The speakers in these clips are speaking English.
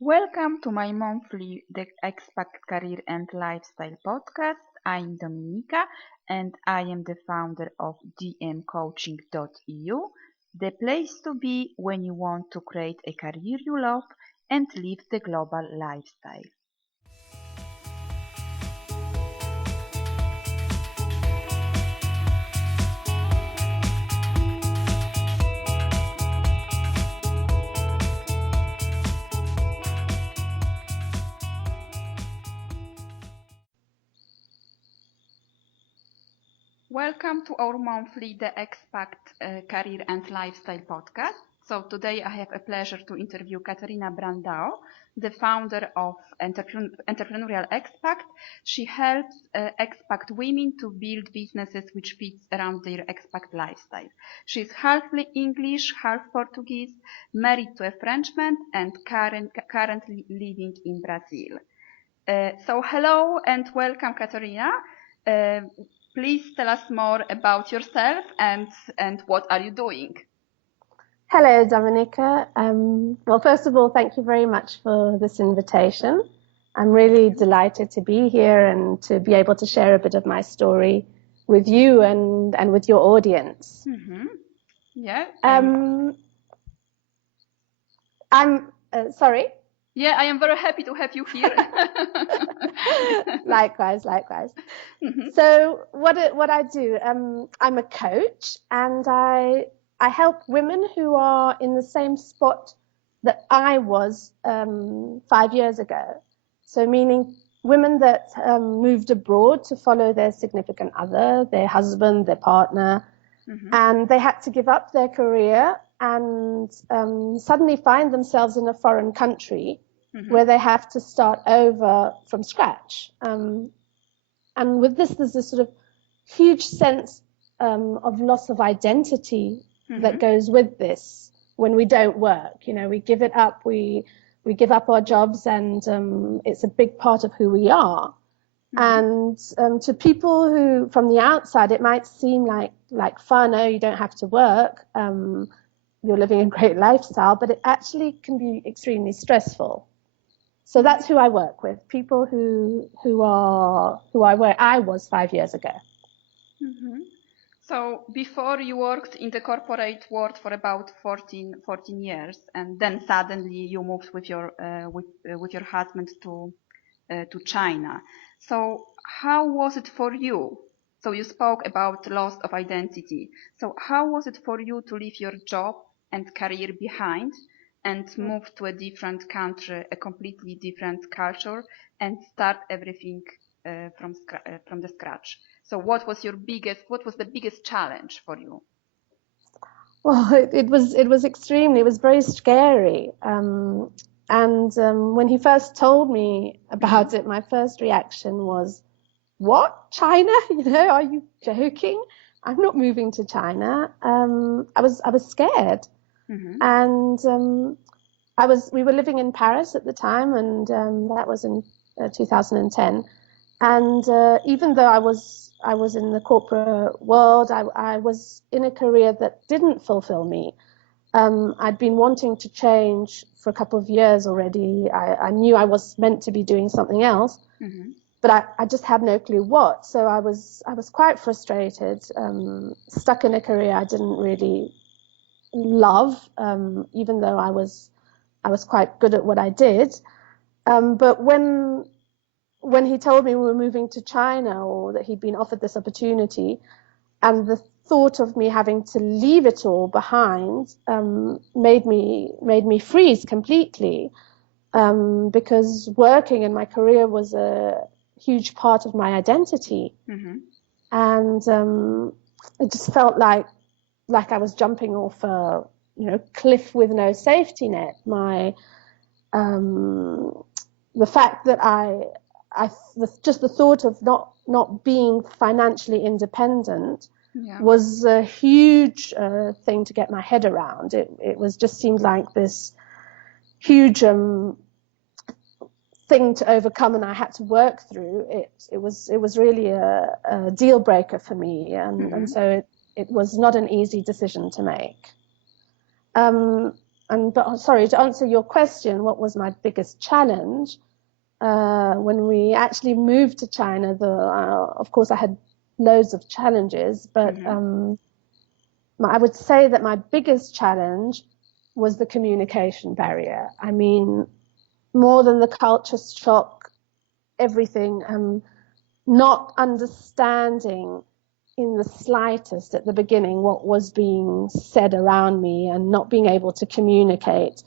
Welcome to my monthly The Expat Career and Lifestyle podcast. I'm Dominika and I am the founder of dmcoaching.eu, the place to be when you want to create a career you love and live the global lifestyle. Welcome to our monthly The Expat Career and Lifestyle podcast. So today I have a pleasure to interview Catarina Brandao, the founder of Entrepreneurial Expat. She helps expat women to build businesses which fits around their expat lifestyle. She's half English, half Portuguese, married to a Frenchman, and currently living in Brazil. So hello and welcome, Catarina. Please tell us more about yourself and what are you doing? Hello, Dominika. Well, first of all, thank you very much for this invitation. I'm really delighted to be here and to be able to share a bit of my story with you and with your audience. Mm-hmm. Yeah. I'm sorry. Yeah, I am very happy to have you here. Likewise. Mm-hmm. So what I do, I'm a coach and I help women who are in the same spot that I was 5 years ago. So meaning women that moved abroad to follow their significant other, their husband, their partner, and they had to give up their career and suddenly find themselves in a foreign country where they have to start over from scratch. And with this, there's this sort of huge sense of loss of identity that goes with this when we don't work. You know, we give it up, we give up our jobs, and it's a big part of who we are. And to people who, from the outside, it might seem like fun. Oh, you don't have to work. You're living a great lifestyle, but it actually can be extremely stressful. So that's who I work with, people who are where I was 5 years ago. Mm-hmm. So before you worked in the corporate world for about 14 years, and then suddenly you moved with your husband to China. So how was it for you? So you spoke about loss of identity. So how was it for you to leave your job and career behind and move to a different country, a completely different culture, and start everything from the scratch? So what was the biggest challenge for you? Well, it was very scary. When he first told me about it, my first reaction was, what? China? You know, are you joking? I'm not moving to China. I was scared. And we were living in Paris at the time, and that was in 2010. And even though I was in the corporate world, I was in a career that didn't fulfill me. I'd been wanting to change for a couple of years already. I knew I was meant to be doing something else, but I just had no clue what. So I was quite frustrated, stuck in a career I didn't really love, even though I was quite good at what I did. But when he told me we were moving to China, or that he'd been offered this opportunity, and the thought of me having to leave it all behind made me freeze completely, because working in my career was a huge part of my identity. And it just felt like I was jumping off a cliff with no safety net. The fact that just the thought of not being financially independent was a huge thing to get my head around. It was just seemed like this huge thing to overcome, and I had to work through it. It was really a deal breaker for me, and so it was not an easy decision to make. But sorry, to answer your question, what was my biggest challenge? When we actually moved to China, of course I had loads of challenges, but I would say that my biggest challenge was the communication barrier. I mean, more than the culture shock, everything, not understanding in the slightest at the beginning what was being said around me and not being able to communicate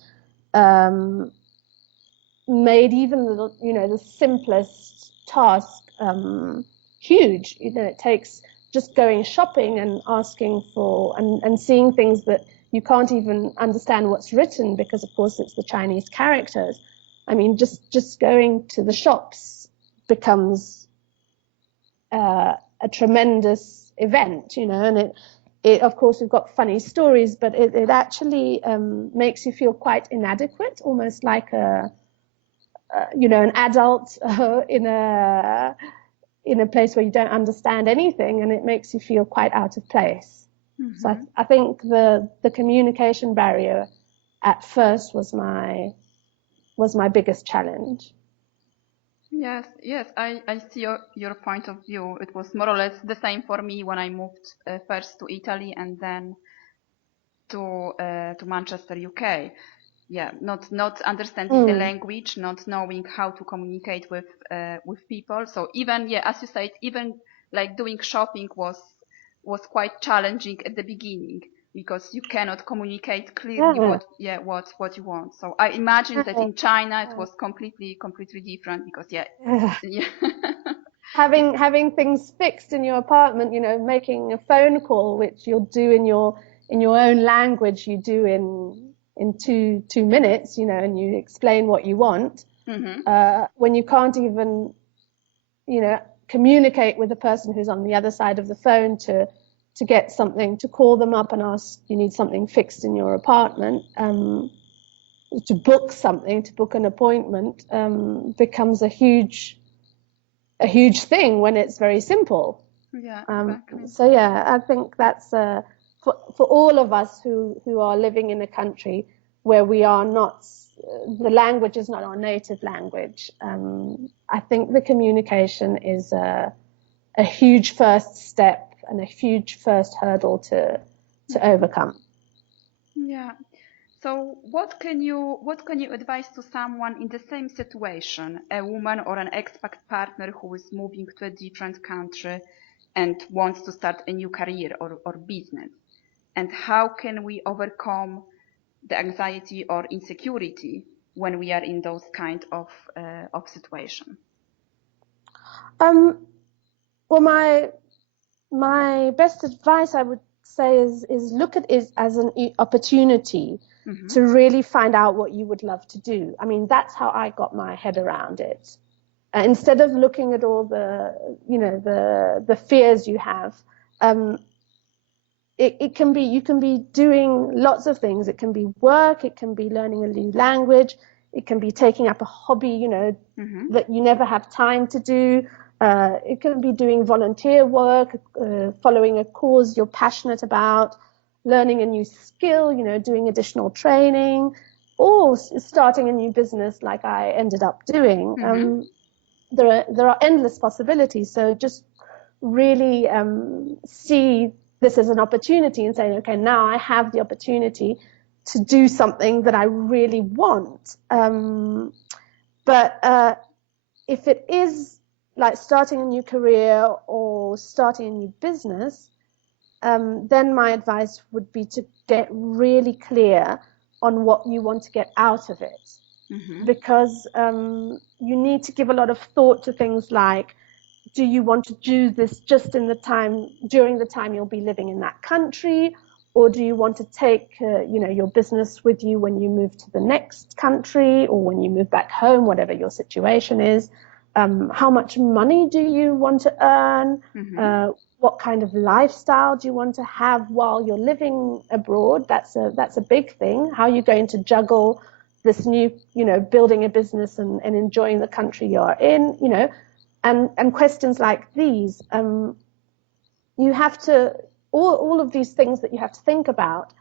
made even the simplest task huge. It takes just going shopping and asking for and seeing things that you can't even understand what's written because, of course, it's the Chinese characters. I mean, just going to the shops becomes a tremendous event, and it of course we've got funny stories, but it actually makes you feel quite inadequate, almost like an adult in a place where you don't understand anything, and it makes you feel quite out of place. Mm-hmm. So I think the communication barrier at first was my biggest challenge. Yes, I see your point of view. It was more or less the same for me when I moved first to Italy and then to Manchester, UK. Yeah, not understanding the language, not knowing how to communicate with people. So even, as you said, even like doing shopping was quite challenging at the beginning because you cannot communicate clearly what you want. So I imagine that in China it was completely different because having things fixed in your apartment, making a phone call which you'll do in your own language, you do in two minutes, and you explain what you want. Mm-hmm. When you can't even, communicate with the person who's on the other side of the phone to get something, to call them up and ask you need something fixed in your apartment, to book an appointment, becomes a huge thing when it's very simple. Yeah, exactly. So I think that's for all of us who are living in a country where we are not, the language is not our native language. I think the communication is a huge first step and a huge first hurdle to overcome. Yeah. So what can you advise to someone in the same situation, a woman or an expat partner who is moving to a different country and wants to start a new career or business? And how can we overcome the anxiety or insecurity when we are in those kind of situation? Well, my best advice, I would say, is look at it as an opportunity to really find out what you would love to do. I mean, that's how I got my head around it. Instead of looking at all the fears you have, it can be, you can be doing lots of things. It can be work, it can be learning a new language, it can be taking up a hobby, that you never have time to do. It can be doing volunteer work, following a cause you're passionate about, learning a new skill, doing additional training, or starting a new business like I ended up doing. There are endless possibilities. So just really see this as an opportunity and say, okay, now I have the opportunity to do something that I really want. But if it is like starting a new career or starting a new business, then my advice would be to get really clear on what you want to get out of it. Because you need to give a lot of thought to things like, do you want to do this just during the time you'll be living in that country? Or do you want to take your business with you when you move to the next country or when you move back home, whatever your situation is? How much money do you want to earn? What kind of lifestyle do you want to have while you're living abroad? That's a big thing. How are you going to juggle this new, building a business and enjoying the country you're in, and questions like these. You have to, all of these things that you have to think about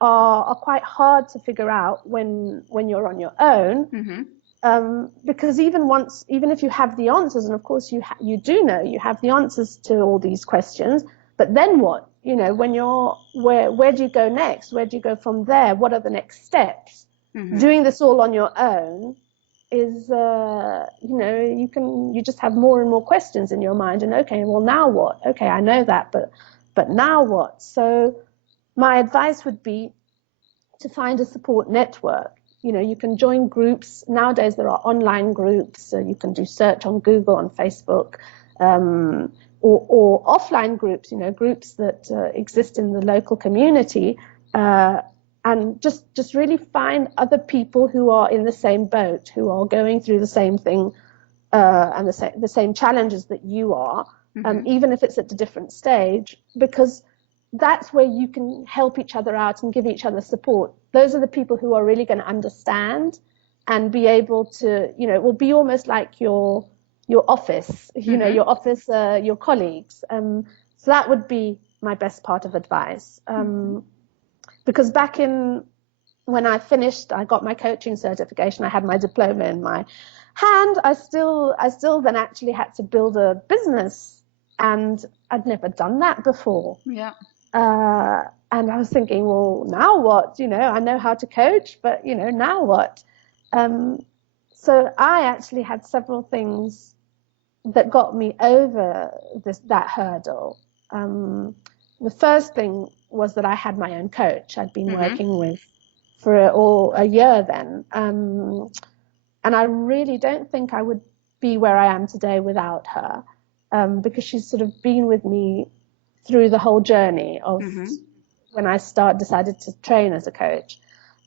are quite hard to figure out when you're on your own. Because even if you have the answers, and of course you do know you have the answers to all these questions, but then what? You know, when you're where do you go next? Where do you go from there? What are the next steps? Doing this all on your own is you just have more and more questions in your mind, and okay, well, now what? Okay, I know that, but now what? So my advice would be to find a support network. You know, you can join groups. Nowadays there are online groups, so you can do search on Google, on Facebook, or offline groups, you know, groups that exist in the local community, and just really find other people who are in the same boat, who are going through the same thing, and the same challenges that you are, even if it's at a different stage, because that's where you can help each other out and give each other support. Those are the people who are really going to understand and be able to, you know, it will be almost like your office, you know, your office, your colleagues. So that would be my best part of advice. Because when I finished, I got my coaching certification, I had my diploma in my hand, I still then actually had to build a business, and I'd never done that before. Yeah. And I was thinking, well, now what? You know, I know how to coach, but, you know, now what? So I actually had several things that got me over that hurdle. The first thing was that I had my own coach I'd been working with for a year then. And I really don't think I would be where I am today without her, because she's sort of been with me through the whole journey of when I decided to train as a coach.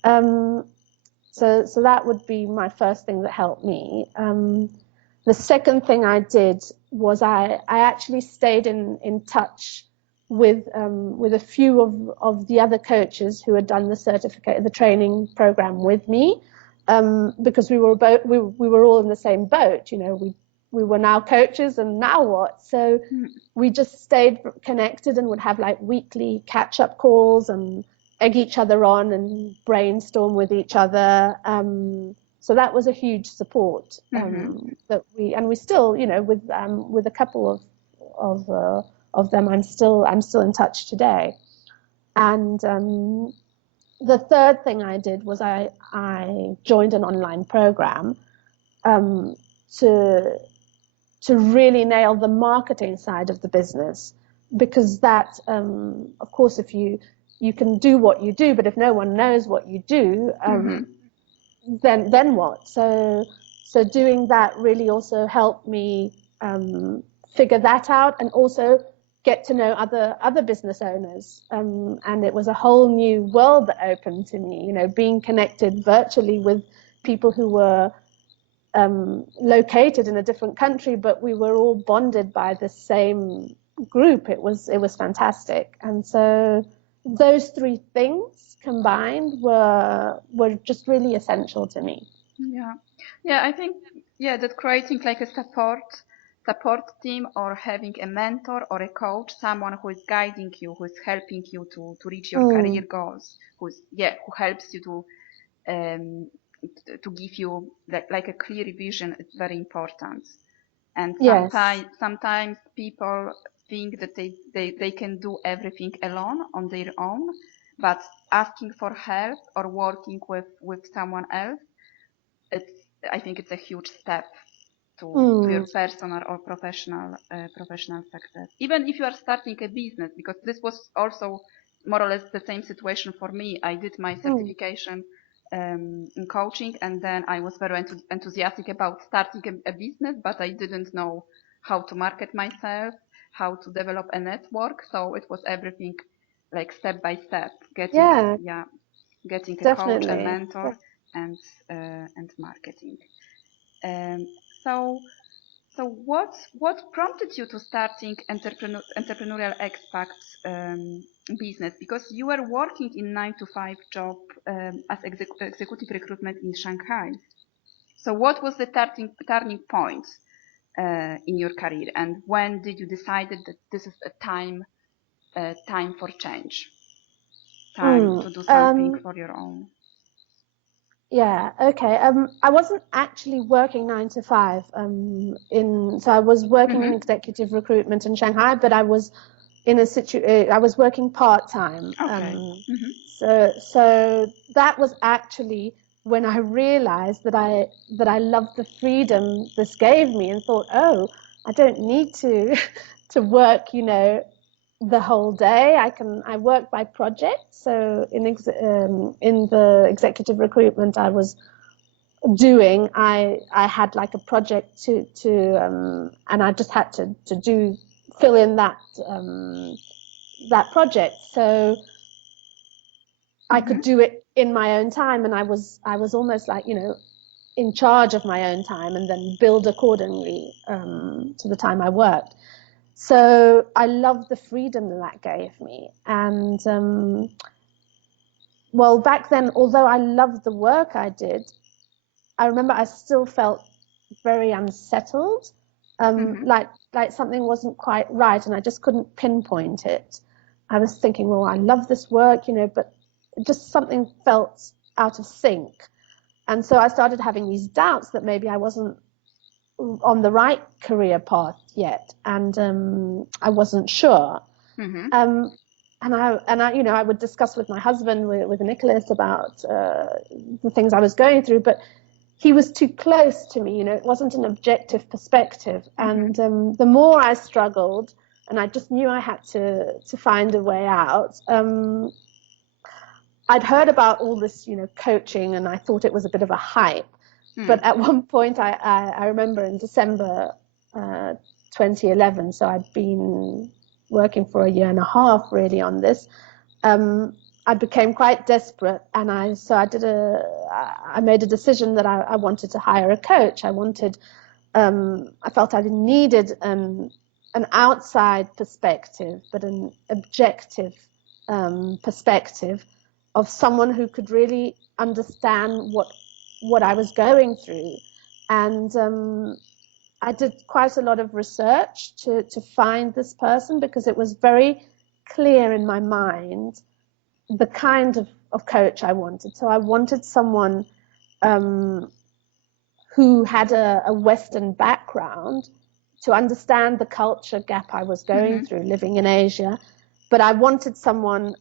So that would be my first thing that helped me. The second thing I did was I actually stayed in touch with a few of the other coaches who had done the training program with me, because we were all in the same boat. You know, we were now coaches, and now what? So we just stayed connected and would have like weekly catch-up calls and egg each other on and brainstorm with each other. So that was a huge support that we still, you know, with a couple of them, I'm still in touch today. And the third thing I did was I joined an online program to really nail the marketing side of the business, because that, of course, if you can do what you do, but if no one knows what you do, then what? So doing that really also helped me figure that out, and also get to know other business owners. And it was a whole new world that opened to me, you know, being connected virtually with people who were located in a different country, but we were all bonded by the same group. It was fantastic. And so those three things combined were just really essential to me. Yeah, I think that creating like a support team, or having a mentor or a coach, someone who is guiding you, who is helping you to reach your career goals, who helps you to give you like a clear vision, is very important. And sometimes people think that they can do everything alone on their own, but asking for help or working with someone else, I think it's a huge step to your personal or professional success. Even if you are starting a business, because this was also more or less the same situation for me. I did my certification in coaching, and then I was very enthusiastic about starting a business, but I didn't know how to market myself, how to develop a network. So it was everything like step by step, getting a coach, a mentor, and marketing. So what prompted you to starting Entrepreneurial Expat business? Because you were working in 9-to-5 job as executive recruitment in Shanghai. So what was the turning point in your career, and when did you decide that this is a time for change? time to do something for your own? Yeah, okay. I wasn't actually working 9 to 5. So I was working in executive recruitment in Shanghai, but I was I was working part-time. Okay. So that was actually when I realized that I loved the freedom this gave me, and thought, oh, I don't need to to work, the whole day. I work by project. So in the executive recruitment I was doing, I had like a project and I just had to fill in that project. So I could do it in my own time, and I was almost like, in charge of my own time, and then build accordingly to the time I worked. So I loved the freedom that gave me. And well, back then, although I loved the work I did, I remember I still felt very unsettled, like something wasn't quite right, and I just couldn't pinpoint it. I was thinking, well, I love this work, but just something felt out of sync. And so I started having these doubts that maybe I wasn't on the right career path yet, and I wasn't sure. And I would discuss with my husband, with Nicholas, about the things I was going through, but he was too close to me. It wasn't an objective perspective. And the more I struggled, and I just knew I had to find a way out. I'd heard about all this, coaching, and I thought it was a bit of a hype. But at one point, I remember in December 2011, so I'd been working for a year and a half really on this. I became quite desperate, and I made a decision that I wanted to hire a coach. I felt I needed an outside perspective, but an objective perspective of someone who could really understand what I was going through. And I did quite a lot of research to find this person, because it was very clear in my mind the kind of coach I wanted. So I wanted someone who had a Western background, to understand the culture gap I was going through living in Asia. But I wanted someone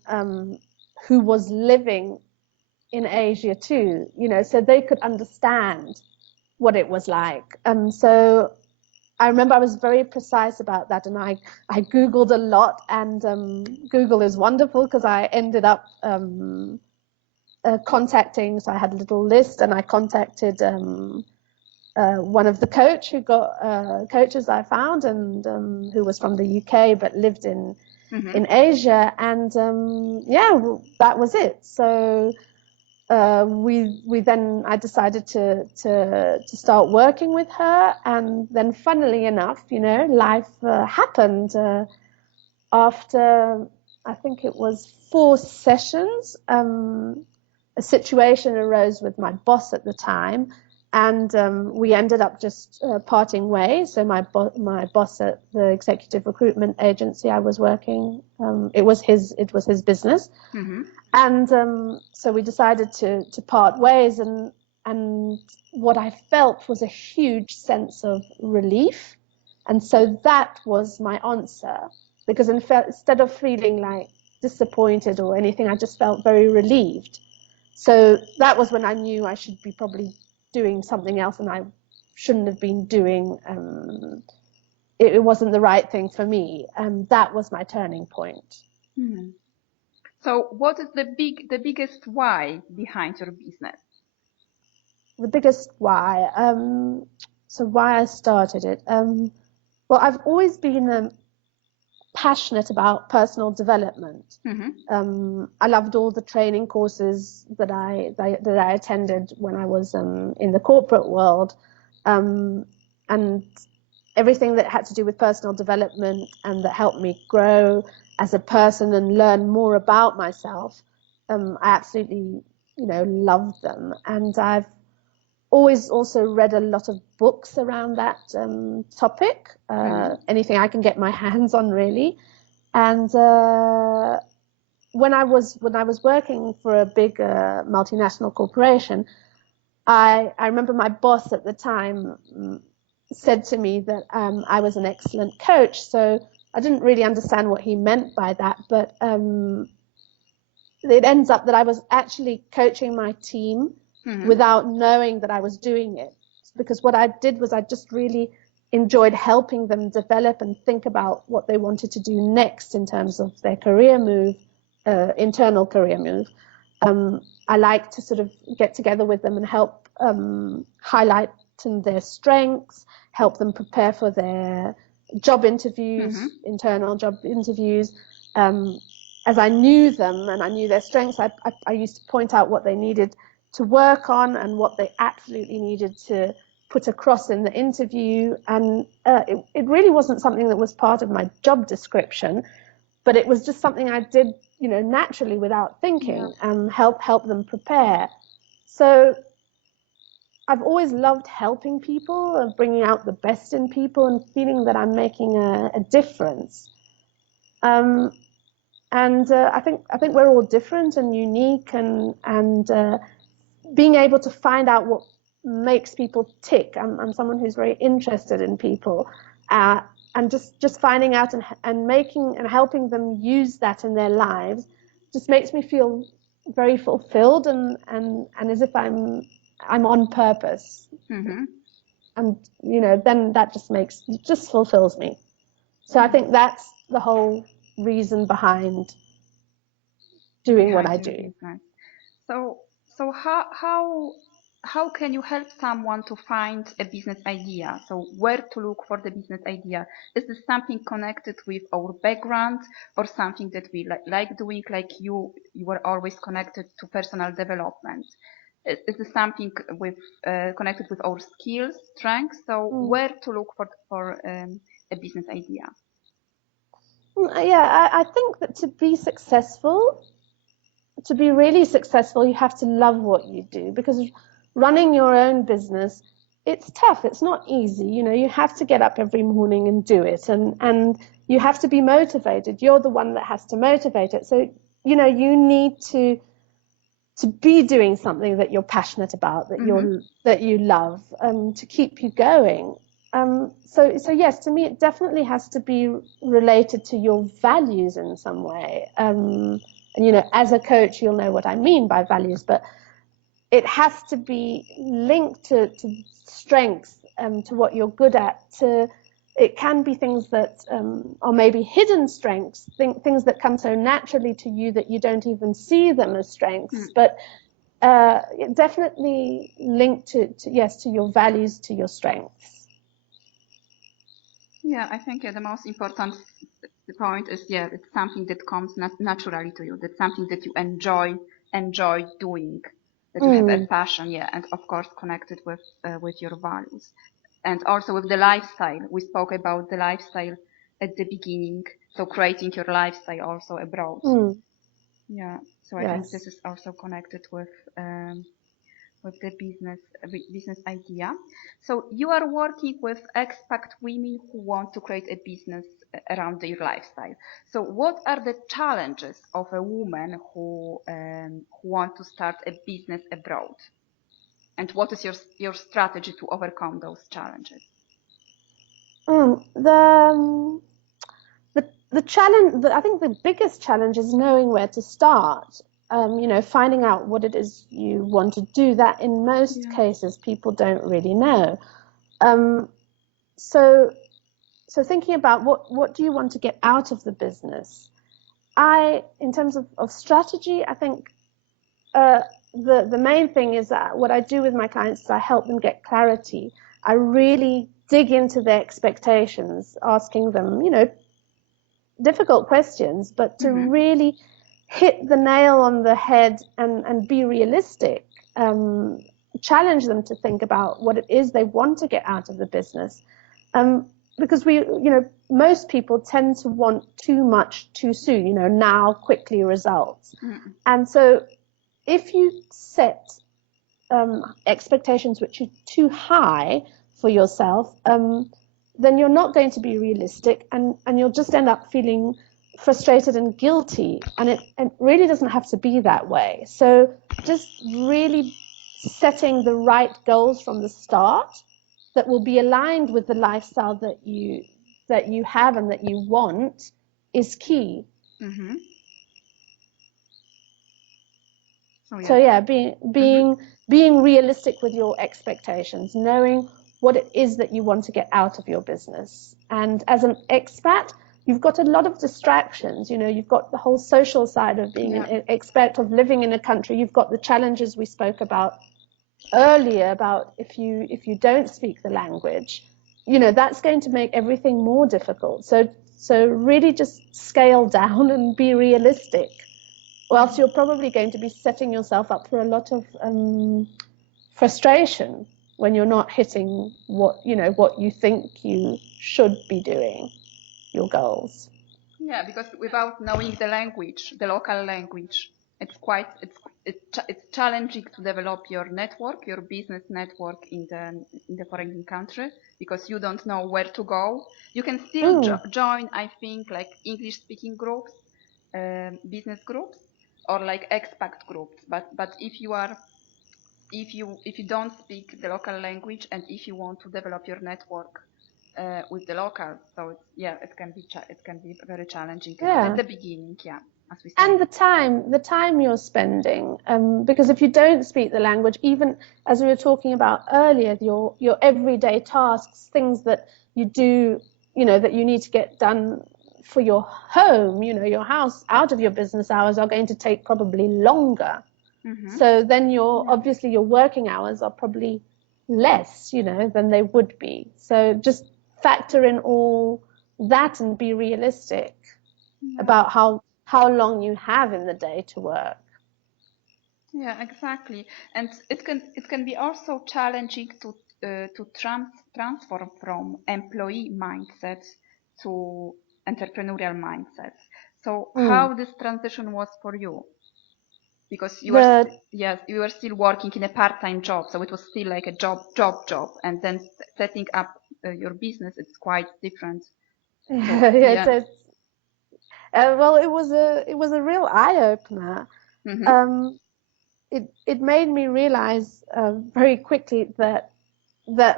who was living in Asia too, so they could understand what it was like. So I remember I was very precise about that, and I Googled a lot, and Google is wonderful, because I ended up contacting, so I had a little list, and I contacted one of the coaches I found, and who was from the UK but lived in Asia, and that was it. So I decided to start working with her, and then funnily enough, life happened. After, I think it was 4 sessions, a situation arose with my boss at the time, and we ended up just parting ways. So my boss at the executive recruitment agency I was working, it was his business. And so we decided to part ways, and what I felt was a huge sense of relief. And so that was my answer, because instead of feeling like disappointed or anything, I just felt very relieved. So that was when I knew I should be probably doing something else, and I shouldn't have been doing, it wasn't the right thing for me. And that was my turning point. So what is the biggest why behind your business? The biggest why, so why I started it. Well, I've always been passionate about personal development. I loved all the training courses that I attended when I was in the corporate world, and everything that had to do with personal development and that helped me grow as a person and learn more about myself. I absolutely, loved them, and I've always also read a lot of books around that topic, anything I can get my hands on, really. And when I was working for a big multinational corporation, I remember my boss at the time said to me that I was an excellent coach. So I didn't really understand what he meant by that, but it ends up that I was actually coaching my team without knowing that I was doing it. Because what I did was I just really enjoyed helping them develop and think about what they wanted to do next in terms of their career move, internal career move. I like to sort of get together with them and help highlight their strengths, help them prepare for their job interviews, internal job interviews. As I knew them and I knew their strengths, I used to point out what they needed to work on and what they absolutely needed to put across in the interview. And it really wasn't something that was part of my job description, but it was just something I did, naturally without thinking, and help them prepare. So I've always loved helping people, bringing out the best in people and feeling that I'm making a difference. And I think we're all different and unique, and being able to find out what makes people tick. I'm someone who's very interested in people, and just finding out and making and helping them use that in their lives just makes me feel very fulfilled and as if I'm on purpose. And then that just fulfills me. So I think that's the whole reason behind doing what I do. So how can you help someone to find a business idea? So where to look for the business idea? Is this something connected with our background, or something that we like doing, like you were always connected to personal development? Is this something connected with our skills, strengths? So where to look for a business idea? Yeah, I think that to be really successful, you have to love what you do, because running your own business, it's tough. It's not easy. You have to get up every morning and do it, and you have to be motivated. You're the one that has to motivate it. So, you need to be doing something that you're passionate about, that you love, to keep you going. So yes, to me, it definitely has to be related to your values in some way. And as a coach, you'll know what I mean by values, but it has to be linked to strengths, to what you're good at. It can be things that are maybe hidden strengths, things that come so naturally to you that you don't even see them as strengths, but definitely linked to your values, to your strengths. Yeah, I think the most important point is, it's something that comes naturally to you. That's something that you enjoy doing, that you have a passion, and of course connected with your values, and also with the lifestyle. We spoke about the lifestyle at the beginning, so creating your lifestyle also abroad. Yeah, so I think this is also connected with the business idea. So you are working with expat women who want to create a business around their lifestyle. So what are the challenges of a woman who want to start a business abroad? And what is your strategy to overcome those challenges? The challenge, I think the biggest challenge is knowing where to start. Finding out what it is you want to do. That in most cases people don't really know. So thinking about what do you want to get out of the business? In terms of strategy, I think the main thing is that what I do with my clients is I help them get clarity. I really dig into their expectations, asking them, difficult questions, but to really hit the nail on the head and be realistic, challenge them to think about what it is they want to get out of the business. Because most people tend to want too much too soon, now, quickly results. And so if you set expectations which are too high for yourself, then you're not going to be realistic, and you'll just end up feeling frustrated and guilty, and it really doesn't have to be that way. So just really setting the right goals from the start that will be aligned with the lifestyle that you have and that you want is key. Mm-hmm. So yeah, being realistic with your expectations, knowing what it is that you want to get out of your business. And as an expat, you've got a lot of distractions. You know, you've got the whole social side of being an expat, of living in a country. You've got the challenges we spoke about earlier about if you don't speak the language, you know, that's going to make everything more difficult. So really just scale down and be realistic, or else you're probably going to be setting yourself up for a lot of frustration when you're not hitting what you think you should be doing, your goals. Yeah, because without knowing the language, the local language, it's challenging to develop your network, your business network in the foreign country, because you don't know where to go. You can still join, I think, like English speaking groups, business groups, or like expat groups. But if you don't speak the local language, and if you want to develop your network with the locals, so it can be very challenging at the beginning, as we say. And the time you're spending, because if you don't speak the language, even as we were talking about earlier, your everyday tasks, things that you do, you know, that you need to get done for your home, you know, your house, out of your business hours, are going to take probably longer. Mm-hmm. So then obviously your working hours are probably less, you know, than they would be. So just factor in all that and be realistic about how long you have in the day to work. Yeah, exactly. And it can be also challenging to transform from employee mindset to entrepreneurial mindset. So how this transition was for you? Because you were still working in a part-time job, so it was still like a job, and then setting up your business, it's quite different. So, well, it was a real eye-opener. Mm-hmm. It made me realize very quickly that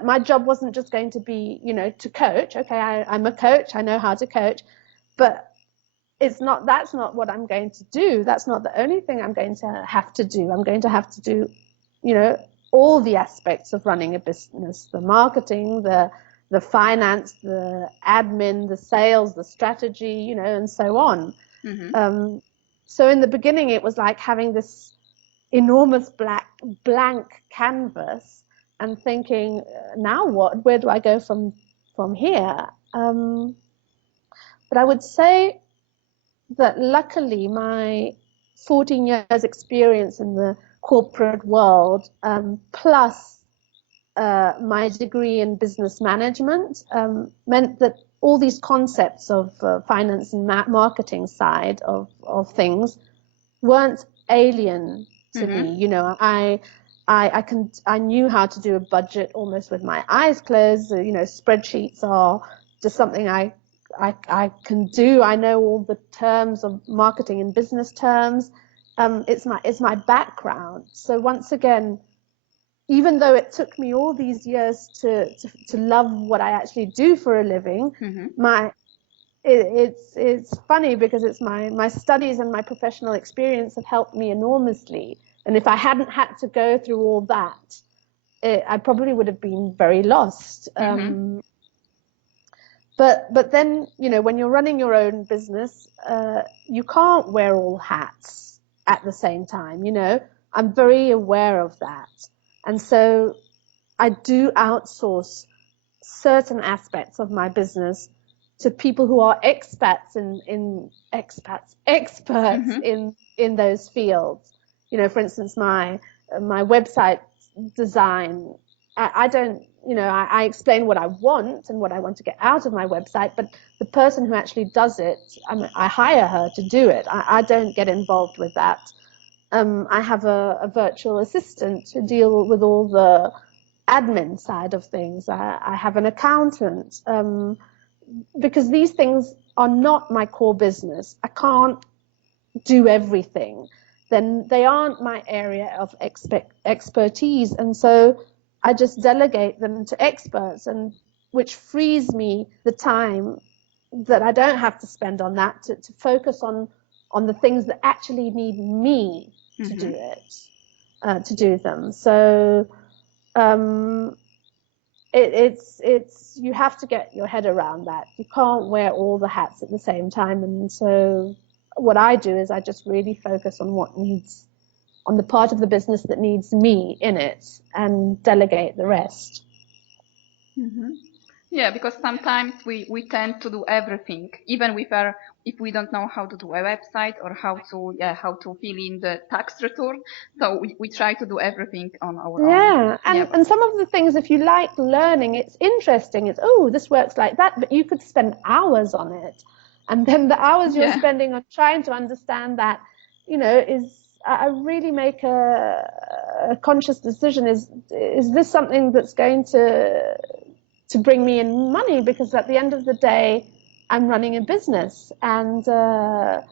my job wasn't just going to be, you know, to coach. Okay, I'm a coach, I know how to coach, but that's not what I'm going to do. That's not the only thing I'm going to have to do. I'm going to have to do, you know, all the aspects of running a business, the marketing, the finance, the admin, the sales, the strategy, you know, and so on. Mm-hmm. So in the beginning, it was like having this enormous blank canvas and thinking, now what? Where do I go from here? But I would say that luckily my 14 years experience in the corporate world, plus my degree in business management, meant that all these concepts of finance and marketing side of things weren't alien to me. You know, I knew how to do a budget almost with my eyes closed. You know, spreadsheets are just something I can do. I know all the terms of marketing and business terms. It's my background. So once again, even though it took me all these years to love what I actually do for a living, it's funny because it's my studies and my professional experience have helped me enormously. And if I hadn't had to go through all that, I probably would have been very lost. But then, you know, when you're running your own business, you can't wear all hats at the same time. You know, I'm very aware of that. And so I do outsource certain aspects of my business to people who are experts in those fields. You know, for instance, my website design, I don't, you know, I explain what I want and what I want to get out of my website, but the person who actually does it, I hire her to do it. I don't get involved with that. I have a virtual assistant to deal with all the admin side of things. I have an accountant, because these things are not my core business, I can't do everything, then they aren't my area of expertise. And so I just delegate them to experts, and which frees me the time that I don't have to spend on that to focus on the things that actually need me to do it, to do them. So it's you have to get your head around that. You can't wear all the hats at the same time. And so what I do is I just really focus on on the part of the business that needs me in it, and delegate the rest. Yeah, because sometimes we tend to do everything, even if we don't know how to do a website or how to fill in the tax return. So we try to do everything on our own. Yeah, and some of the things, if you like learning, it's interesting. It's, oh, this works like that, but you could spend hours on it. And then the hours you're spending on trying to understand that, I really make a conscious decision. Is this something that's going to bring me in money? Because at the end of the day, I'm running a business, and I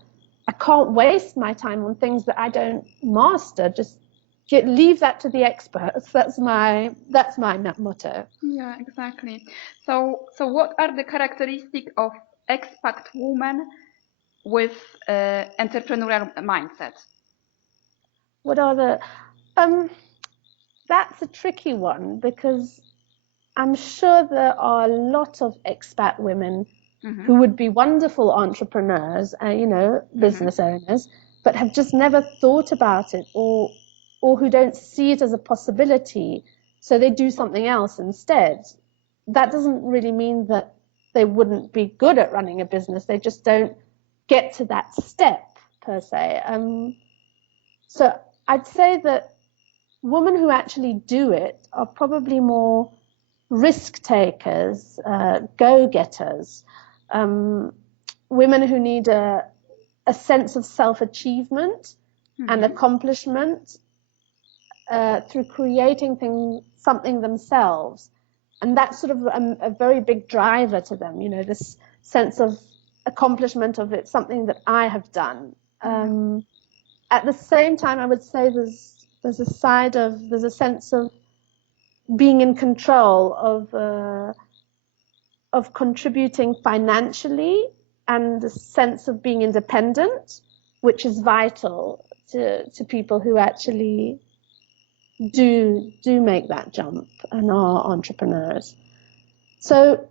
can't waste my time on things that I don't master. Just leave that to the experts. That's my motto. Yeah, exactly. So what are the characteristics of expat women with entrepreneurial mindset? What are the that's a tricky one, because I'm sure there are a lot of expat women who would be wonderful entrepreneurs, business owners, but have just never thought about it, or who don't see it as a possibility, so they do something else instead. That doesn't really mean that they wouldn't be good at running a business. They just don't get to that step per se. So I'd say that women who actually do it are probably more risk takers, go-getters, women who need a sense of self-achievement and accomplishment through creating something themselves. And that's sort of a very big driver to them, this sense of accomplishment of it's something that I have done. At the same time, I would say there's a sense of being in control of contributing financially, and the sense of being independent, which is vital to people who actually do make that jump and are entrepreneurs. So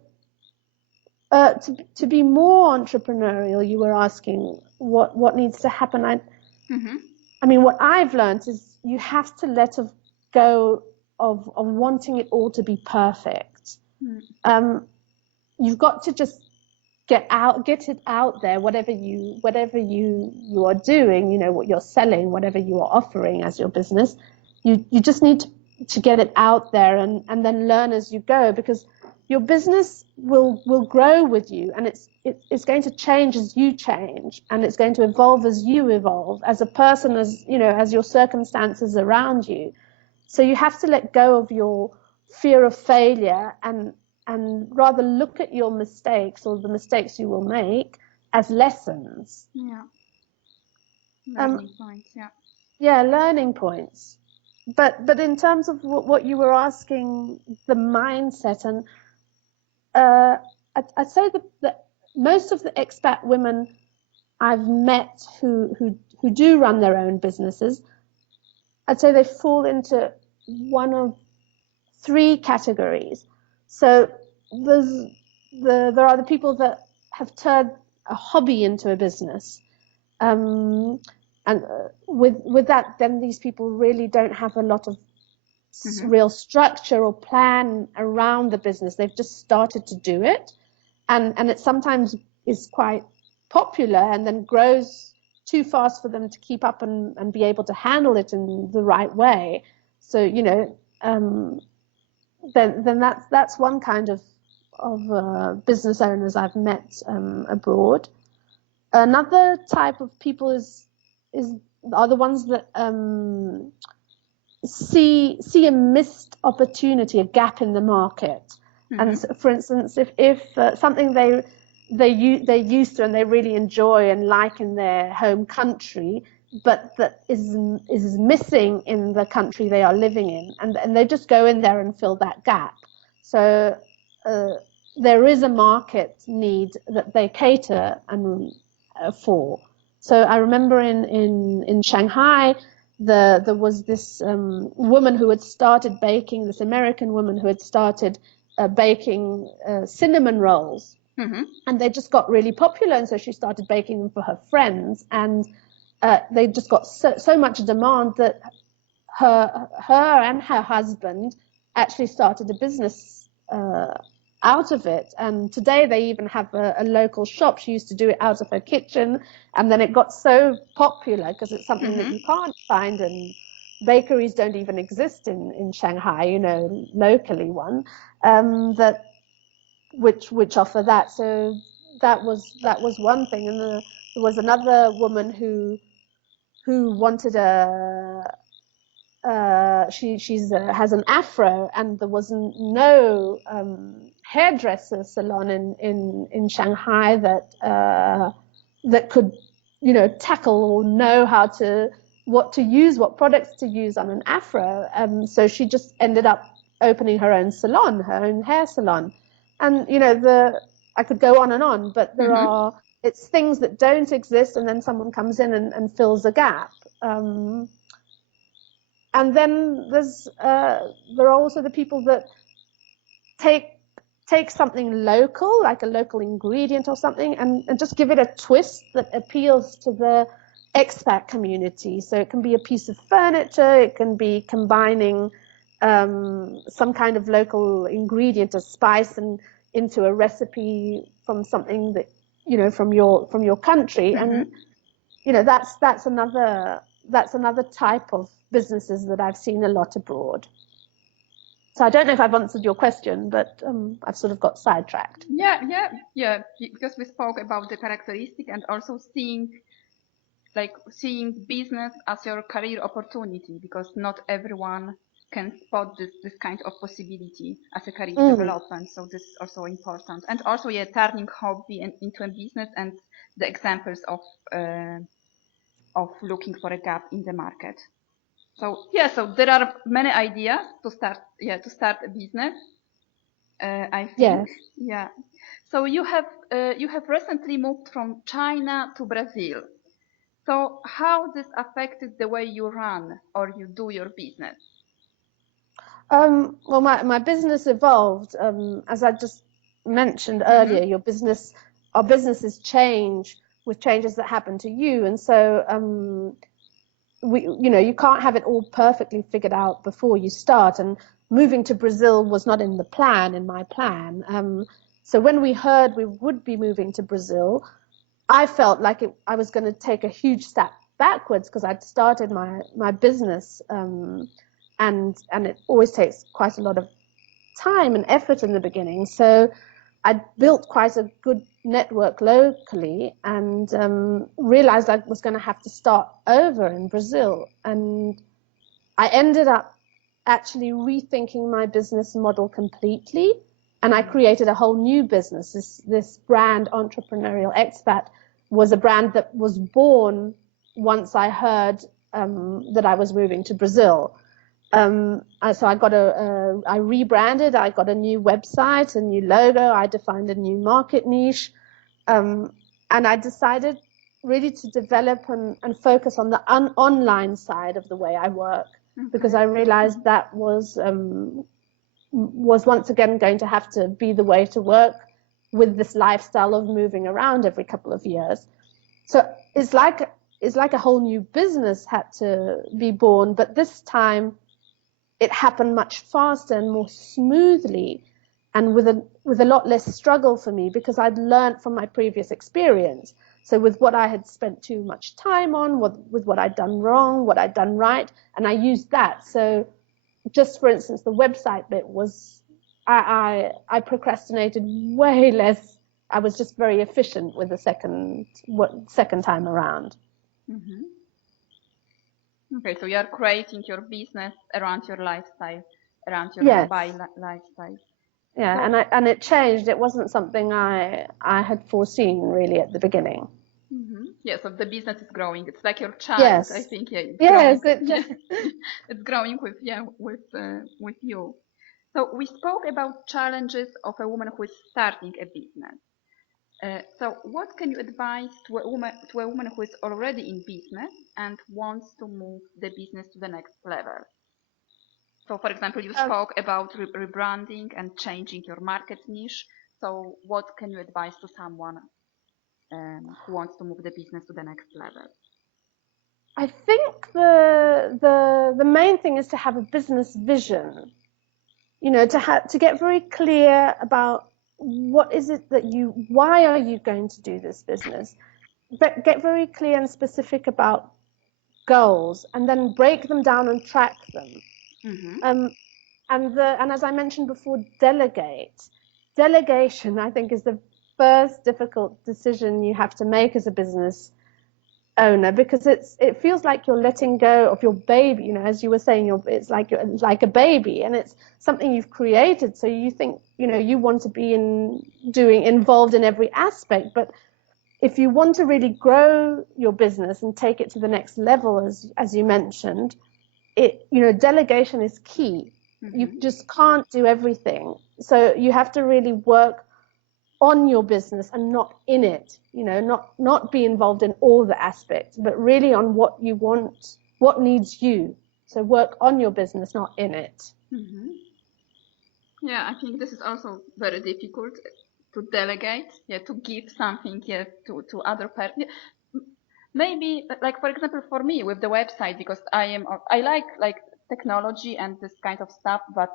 to be more entrepreneurial, you were asking what needs to happen. I mean, what I've learned is you have to let go of wanting it all to be perfect. You've got to just get it out there, whatever you are doing, what you're selling, whatever you are offering as your business. You just need to get it out there, and then learn as you go, because your business will grow with you, and it's going to change as you change, and it's going to evolve as you evolve, as a person, as your circumstances around you. So you have to let go of your fear of failure, and rather look at your mistakes, or the mistakes you will make, as lessons. Learning points. Learning points. But in terms of what you were asking, the mindset, and I'd say that most of the expat women I've met who do run their own businesses, I'd say they fall into one of three categories. So there are the people that have turned a hobby into a business, and with that, then these people really don't have a lot of real structure or plan around the business. They've just started to do it, and it sometimes is quite popular, and then grows too fast for them to keep up and be able to handle it in the right way. So then that's one kind of business owners I've met abroad. Another type of people are the ones that see a missed opportunity, a gap in the market. And so, for instance, if something they're used to and they really enjoy and like in their home country, but that is missing in the country they are living in, and they just go in there and fill that gap. So there is a market need that they cater and for. So I remember in Shanghai, there was this woman who had started baking, this American woman who had started baking cinnamon rolls. Mm-hmm. And they just got really popular, and so she started baking them for her friends, and they just got so much demand that her and her husband actually started a business out of it. And today they even have a local shop. She used to do it out of her kitchen, and then it got so popular because it's something Mm-hmm. that you can't find, and bakeries don't even exist in Shanghai, you know, locally one, that which offer that. So that was one thing. And there was another woman who wanted she's has an afro, and there was no hairdresser salon in Shanghai that could, you know, tackle or know how to what products to use on an afro. So she just ended up opening her own salon, her own hair salon. And you know, I could go on, but there Mm-hmm. are it's things that don't exist, and then someone comes in and fills a gap. And then there are also the people that take something local, like a local ingredient or something, and just give it a twist that appeals to the expat community. So it can be a piece of furniture, it can be combining some kind of local ingredient, a spice, and into a recipe from something that, you know, from your country. Mm-hmm. And you know, that's another type of businesses that I've seen a lot abroad. So I don't know if I've answered your question, but I've sort of got sidetracked. Yeah. Because we spoke about the characteristic and also seeing business as your career opportunity, because not everyone can spot this kind of possibility as a career development. So this is also important. And also, turning hobby into a business, and the examples of looking for a gap in the market. So so there are many ideas to start a business. I think. Yes. Yeah. So you have recently moved from China to Brazil. So how this affected the way you run or you do your business? Well, my business evolved, as I just mentioned earlier. Our businesses change with changes that happen to you, and so you can't have it all perfectly figured out before you start. And moving to Brazil was not in my plan. So when we heard we would be moving to Brazil, I felt like I was going to take a huge step backwards, because I'd started my business, and it always takes quite a lot of time and effort in the beginning. So I'd built quite a good network locally, and realized I was going to have to start over in Brazil. And I ended up actually rethinking my business model completely. And I created a whole new business. This brand, Entrepreneurial Expat, was a brand that was born once I heard that I was moving to Brazil. So I rebranded, I got a new website, a new logo, I defined a new market niche, and I decided really to develop and focus on the online side of the way I work, because I realized that was once again going to have to be the way to work with this lifestyle of moving around every couple of years. So it's like a whole new business had to be born, but this time it happened much faster and more smoothly, and with a lot less struggle for me, because I'd learned from my previous experience. So with what I had spent too much time on, with what I'd done wrong, what I'd done right, and I used that. So just for instance, the website bit was, I procrastinated way less. I was just very efficient with the second time around. Mm-hmm. Okay, so you are creating your business around your lifestyle, around your Yes. Dubai lifestyle. Yeah, and it changed. It wasn't something I had foreseen really at the beginning. Yeah, so the business is growing. It's like your child, Yes. I think. Yeah, it's Yes, growing. It's growing with you. So we spoke about challenges of a woman who is starting a business. So what can you advise to a woman who is already in business and wants to move the business to the next level? So, for example, you spoke about rebranding and changing your market niche. So what can you advise to someone who wants to move the business to the next level? I think the main thing is to have a business vision. You know, to get very clear about what is it that why are you going to do this business? But get very clear and specific about goals, and then break them down and track them. And as I mentioned before, delegation, I think, is the first difficult decision you have to make as a business owner, because it feels like you're letting go of your baby. You know, as you were saying, it's like a baby, and it's something you've created. So you think, you know, you want to be involved in every aspect. But if you want to really grow your business and take it to the next level, as you mentioned, delegation is key. You just can't do everything. So you have to really work on your business and not in it, not be involved in all the aspects, but really on what you want, what needs you. So work on your business, not in it. Yeah, I think this is also very difficult to delegate, to give something, to other person. Maybe, like, for example, for me with the website, because I like technology and this kind of stuff, but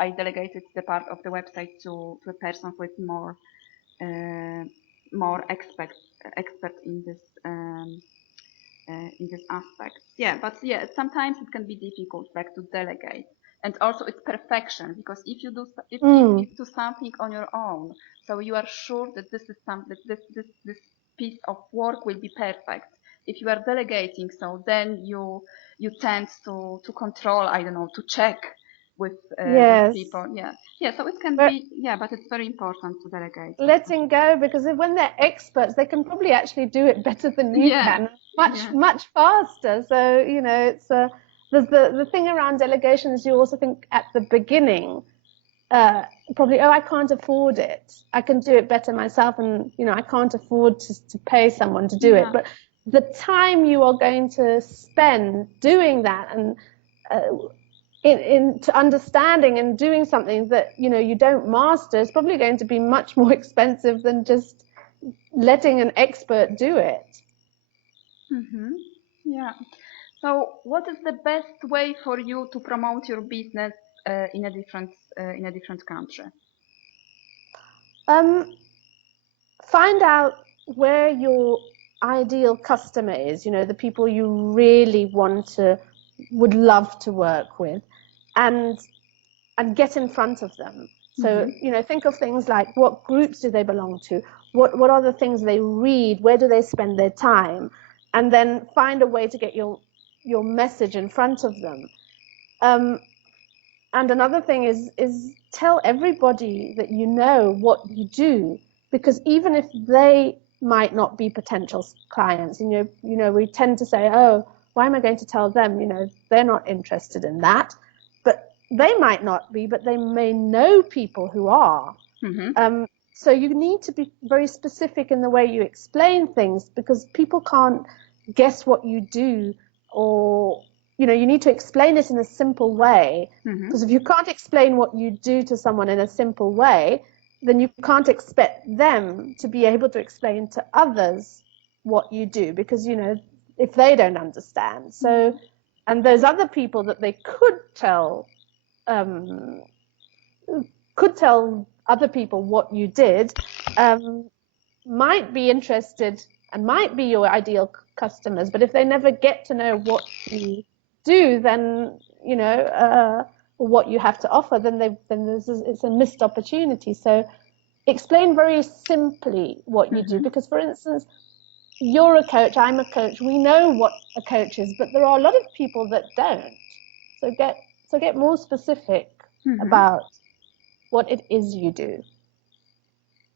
I delegated the part of the website to a person with more expert in this aspect. Yeah, but yeah, sometimes it can be difficult, like, to delegate. And also it's perfection, because if you do something on your own, so you are sure that this piece of work will be perfect. If you are delegating, so then you tend to control, I don't know, to check with people. Yeah, so it can be, but it's very important to delegate. Letting go, because when they're experts, they can probably actually do it better than you can, much faster. So, you know, it's the thing around delegation is you also think at the beginning, probably, I can't afford it. I can do it better myself, and, you know, I can't afford to pay someone to do it. But the time you are going to spend doing that and into understanding and doing something that, you know, you don't master is probably going to be much more expensive than just letting an expert do it. Yeah. So what is the best way for you to promote your business in a different country? Find out where your ideal customer is, you know, the people you really would love to work with, and get in front of them. So, you know, think of things like, what groups do they belong to? What are the things they read? Where do they spend their time? And then find a way to get your message in front of them. And another thing is tell everybody that you know what you do, because even if they might not be potential clients, you know, we tend to say, oh, why am I going to tell them? You know, they're not interested in that. But they might not be, but they may know people who are. So you need to be very specific in the way you explain things, because people can't guess what you do, or, you know, you need to explain it in a simple way. Because if you can't explain what you do to someone in a simple way, then you can't expect them to be able to explain to others what you do, because, you know, if they don't understand. So, and those other people that they could tell other people what you did, might be interested and might be your ideal customers. But if they never get to know what you do, then, you know, what you have to offer, then it's a missed opportunity. So explain very simply what you do, because, for instance, you're a coach, I'm a coach, we know what a coach is, but there are a lot of people that don't. So get more specific about what it is you do.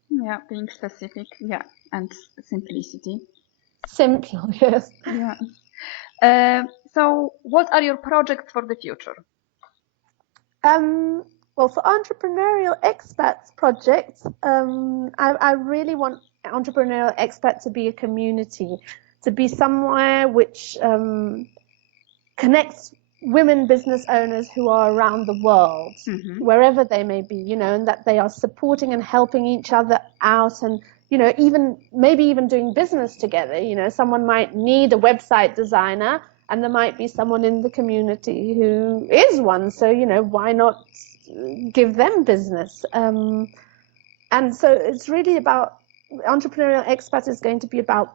Yeah, being specific, yeah, and simplicity. Simple, yes. Yeah. So what are your projects for the future? Well, for Entrepreneurial Expats projects, I really want Entrepreneurial Expat to be a community, to be somewhere which connects women business owners who are around the world, wherever they may be, you know, and that they are supporting and helping each other out, and, you know, maybe even doing business together. You know, someone might need a website designer, and there might be someone in the community who is one. So, you know, why not give them business? And so it's really about, Entrepreneurial Expat is going to be about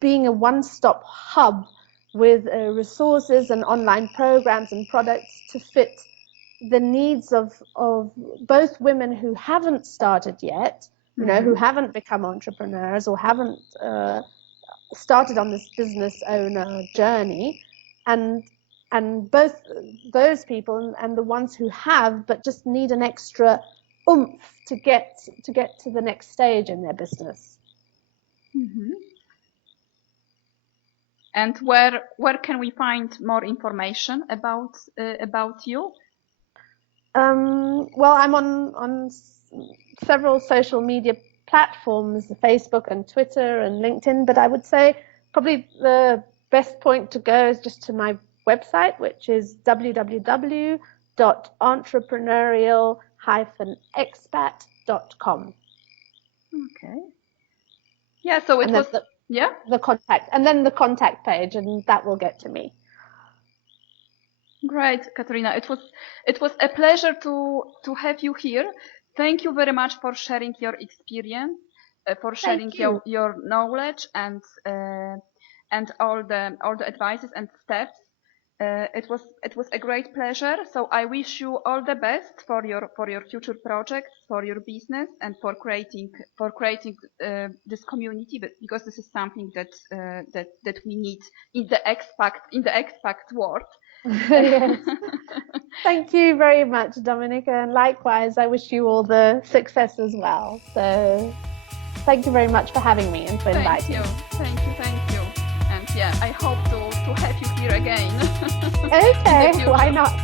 being a one-stop hub with resources and online programs and products to fit the needs of both women who haven't started yet, you know, who haven't become entrepreneurs or haven't started on this business owner journey, and both those people and the ones who have but just need an extra oomph to get to the next stage in their business. And where can we find more information about you? Well, I'm on several social media platforms, Facebook and Twitter and LinkedIn, but I would say probably the best point to go is just to my website, which is www.entrepreneurial-expat.com. Okay. Yeah, so it was the contact, and then the contact page, and that will get to me. Great, Catarina. It was a pleasure to have you here. Thank you very much for sharing your experience, for sharing your knowledge and all the advices and steps. It was a great pleasure. So I wish you all the best for your future projects, for your business, and for creating this community. But because this is something that we need in the expat world. Yes. Thank you very much, Dominica, and likewise, I wish you all the success as well. So thank you very much for having me and for inviting me. Thank you. And yeah, I hope to have you here again. Okay, why not?